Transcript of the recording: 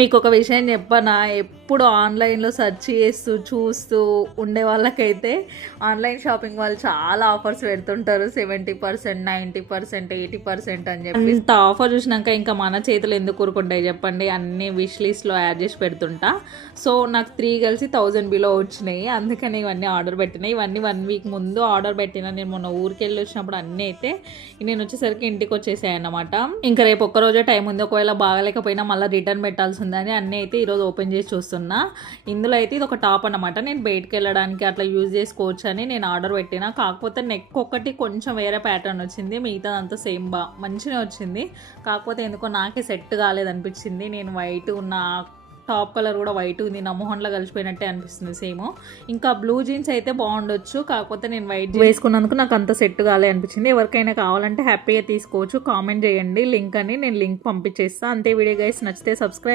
మీకు ఒక విషయం చెప్పనా, ఎప్పుడు ఆన్లైన్లో సెర్చ్ చేస్తూ చూస్తూ ఉండే వాళ్ళకైతే ఆన్లైన్ షాపింగ్ వాళ్ళు చాలా ఆఫర్స్ పెడుతుంటారు. 70%, 90%, 80% అని చెప్పి. ఇంత ఆఫర్ చూసినాక ఇంకా మన చేతులు ఎందుకు ఊరుకుంటాయి చెప్పండి. అన్ని విష్ లిస్ట్లో యాడ్ చేసి పెడుతుంటా. సో నాకు 3 కలిసి 1000 బిలో వచ్చినాయి. అందుకని ఇవన్నీ ఆర్డర్ పెట్టినాయి. ఇవన్నీ 1 వీక్ ముందు ఆర్డర్ పెట్టిన. నేను మొన్న ఊరికి వెళ్ళి వచ్చినప్పుడు అన్నీ అయితే నేను వచ్చేసరికి ఇంటికి వచ్చేసాయి అన్నమాట. ఇంకా రేపు ఒక్కరోజే టైం ఉంది. ఒకవేళ బాగలేకపోయినా మళ్ళీ రిటర్న్ పెట్టాల్సి ఉందని అన్నీ అయితే ఈరోజు ఓపెన్ చేసి చూస్తున్నా. ఇందులో అయితే ఇది ఒక టాప్ అనమాట. నేను బయటకు వెళ్ళడానికి అట్లా యూజ్ చేసుకోవచ్చు అని నేను ఆర్డర్ పెట్టిన. కాకపోతే నెక్ ఒకటి కొంచెం వేరే ప్యాటర్న్ వచ్చింది, మిగతాదంతా సేమ్ మంచిగా వచ్చింది. కాకపోతే ఎందుకో నాకే సెట్ కాలేదనిపించింది. నేను వైట్ ఉన్న టాప్ కలర్ కూడా వైట్ ఉంది, నా మొహంలో కలిసిపోయినట్టే అనిపిస్తుంది సేమ్. ఇంకా బ్లూ జీన్స్ అయితే బాగుండొచ్చు, కాకపోతే నేను వైట్ వేసుకున్నందుకు నాకు అంత సెట్ కాలే అనిపించింది. ఎవరికైనా కావాలంటే హ్యాపీగా తీసుకోవచ్చు. కామెంట్ చేయండి లింక్ అని, నేను లింక్ పంపించేస్తాను. అంతే వీడియో గైస్, నచ్చితే సబ్స్క్రైబ్.